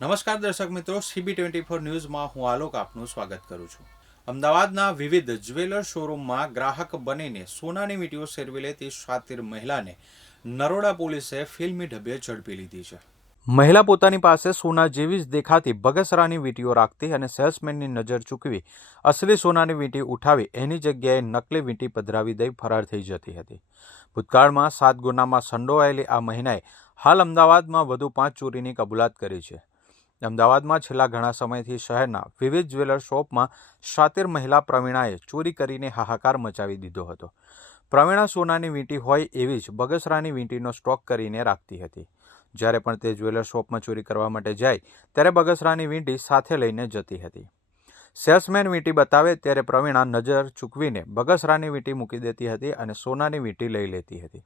નમસ્કાર દર્શક મિત્રો સીબી ટ્વેન્ટી ફોર ન્યૂઝમાં હું આલોક આપનું સ્વાગત કરું છું. અમદાવાદના વિવિધ જ્વેલર શોરૂમમાં ગ્રાહક બનીને સોનાની મીટીઓ સેરવી લેતી શાતિર મહિલાને નરોડા પોલીસે ફિલ્મી ઢબે ઝડપી લીધી છે. મહિલા પોતાની પાસે સોના જેવી જ દેખાતી બગસરાની વીંટીઓ રાખતી અને સેલ્સમેનની નજર ચૂકવી અસલી સોનાની વીંટી ઉઠાવી એની જગ્યાએ નકલી વીંટી પધરાવી દઈ ફરાર થઈ જતી હતી. ભૂતકાળમાં સાત ગુનામાં સંડોવાયેલી આ મહિનાએ હાલ અમદાવાદમાં વધુ પાંચ ચોરીની કબૂલાત કરી છે. અમદાવાદમાં છેલ્લા ઘણા સમયથી શહેરના વિવિધ જ્વેલર શોપમાં શાતિર મહિલા પ્રવીણાએ ચોરી કરીને હાહાકાર મચાવી દીધો હતો. પ્રવીણા સોનાની વીંટી હોય એવી જ બગસરાની વીંટીનો સ્ટોક કરીને રાખતી હતી. જ્યારે પણ તે જ્વેલર શોપમાં ચોરી કરવા માટે જાય, ત્યારે બગસરાની વીંટી સાથે લઈને જતી હતી. સેલ્સમેન વીંટી બતાવે, ત્યારે પ્રવીણા નજર ચૂકવીને બગસરાની વીંટી મૂકી દેતી હતી અને સોનાની વીંટી લઈ લેતી હતી.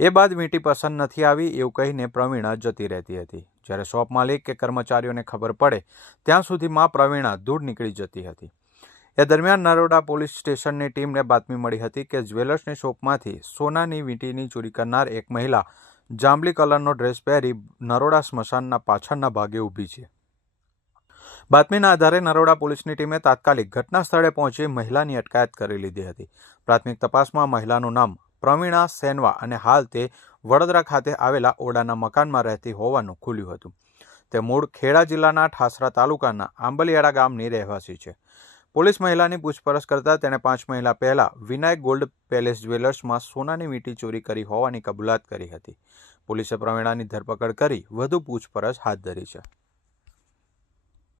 એ બાદ વીંટી પસંદ નથી આવી એવું કહીને પ્રવીણા જતી રહેતી હતી. જ્યારે શોપ માલિક કે કર્મચારીઓને ખબર પડે, ત્યાં સુધીમાં પ્રવીણા દૂર નીકળી જતી હતી. એ દરમિયાન નરોડા પોલીસ સ્ટેશનની ટીમને બાતમી મળી હતી કે જ્વેલર્સની શોપમાંથી સોનાની વીંટીની ચોરી કરનાર એક મહિલા જાંબલી કલરનો ડ્રેસ પહેરી નરોડા સ્મશાનના પાછળના ભાગે ઊભી છે. બાતમીના આધારે નરોડા પોલીસની ટીમે તાત્કાલિક ઘટના સ્થળે પહોંચી મહિલાની અટકાયત કરી લીધી હતી. પ્રાથમિક તપાસમાં મહિલાનું નામ પ્રવીણા સેનવા અને હાલ તે વડોદરા ખાતે આવેલા ઓડાના મકાનમાં રહેતી હોવાનું ખુલ્યું હતું. તે મૂળ ખેડા જિલ્લાના ઠાસરા તાલુકાના આંબલિયાળા ગામની રહેવાસી છે. પોલીસ મહિલાની પૂછપરછ કરતાં તેણે પાંચ મહિના પહેલાં વિનાયક ગોલ્ડ પેલેસ જ્વેલર્સમાં સોનાની વીંટી ચોરી કરી હોવાની કબૂલાત કરી હતી. પોલીસે પ્રવીણાની ધરપકડ કરી વધુ પૂછપરછ હાથ ધરી છે.